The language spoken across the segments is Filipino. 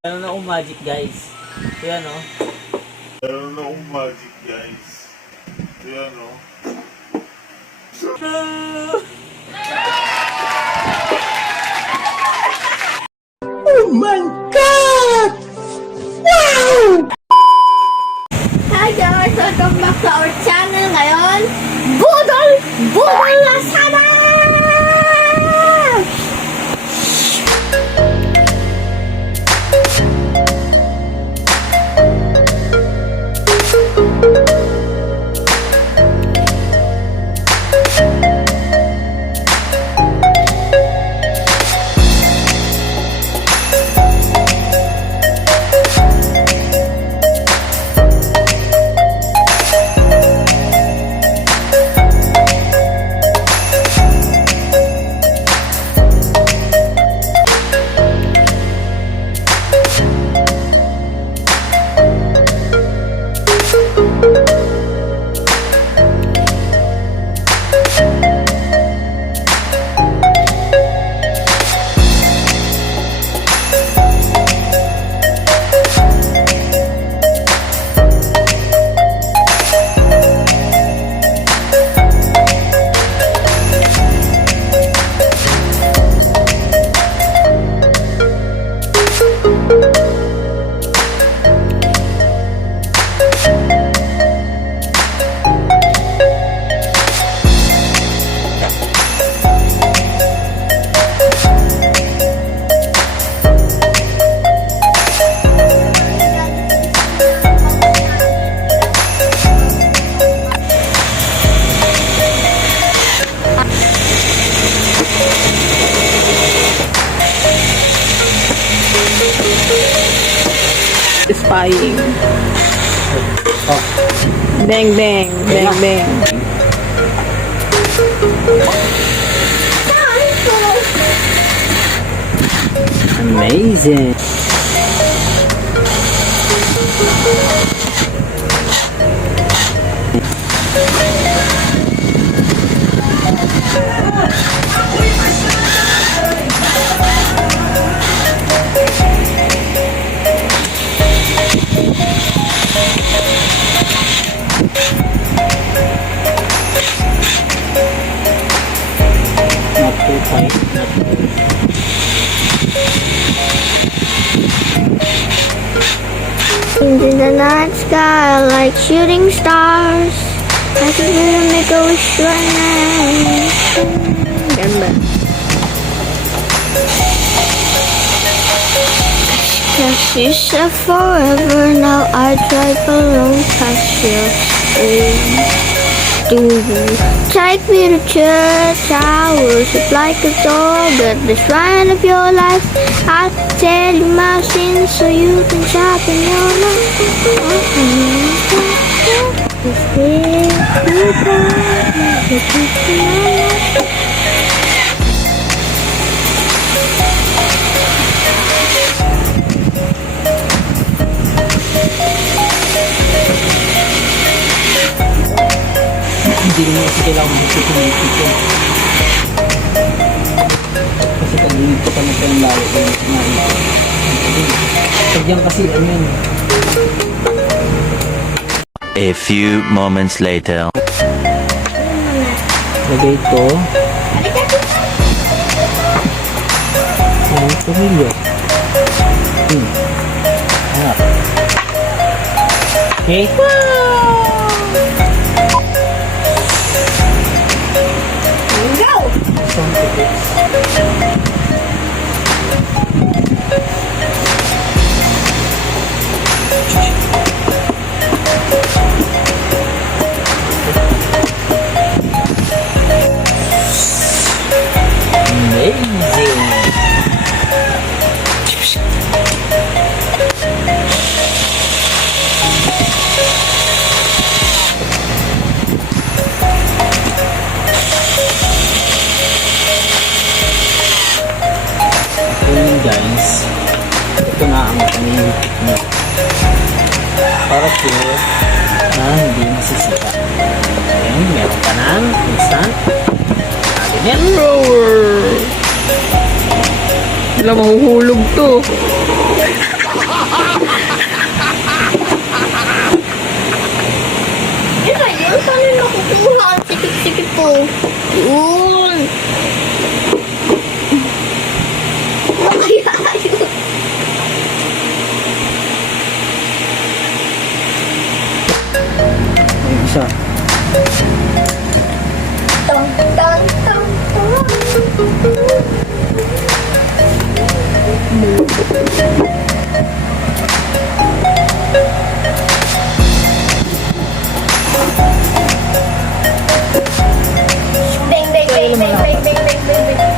Meron akong magic, guys. Ayan, oh. Meron akong magic, guys. Ayan, o. Oh my God! Wow! Hi guys! Welcome back to our channel ngayon. Budol! Budol na sana! Spying. Bang bang, bang bang. Amazing. Not too tight, not too... Into the night sky like shooting stars. I can really make a wish right now. Remember. Cause you said forever, now I drive alone past your do you take me to church? I worship like a dog at the shrine of your life. I'll tell you my sins so you can sharpen your life. Hindi naman kasi kailangan mag-tumitik yun. Kasi pag-init ko pa na ito yung layo ko yung sinabi. Pag yan kasi ano yun. A few moments later. Lagay ko. Ang pamilya. Hanap. Okay? Guys, ito na ang panihigit nyo para sure na hindi masisira. Ayan, meron ka ng instant cabinet roller. Wala, mahuhulog to. Yun na yun, paano nakukuha? Ang sikip-sikip po. Yun. Kaya yun. Yung isa. Tang, tang, tang, tang. Bang, bang, bang, bang, bang, bang, bang, bang, bang.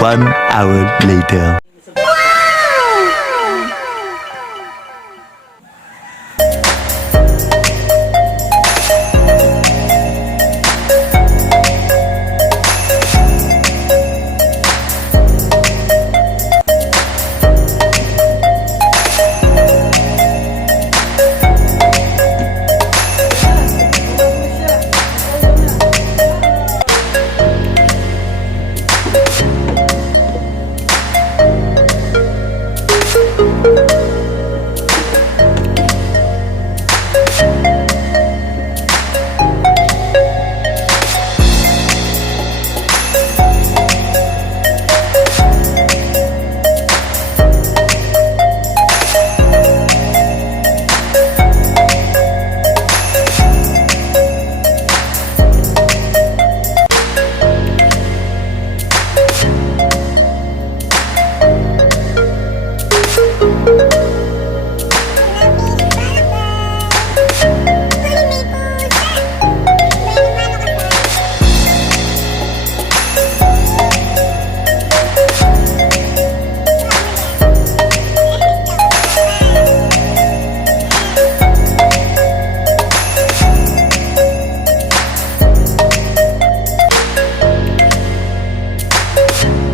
One hour later.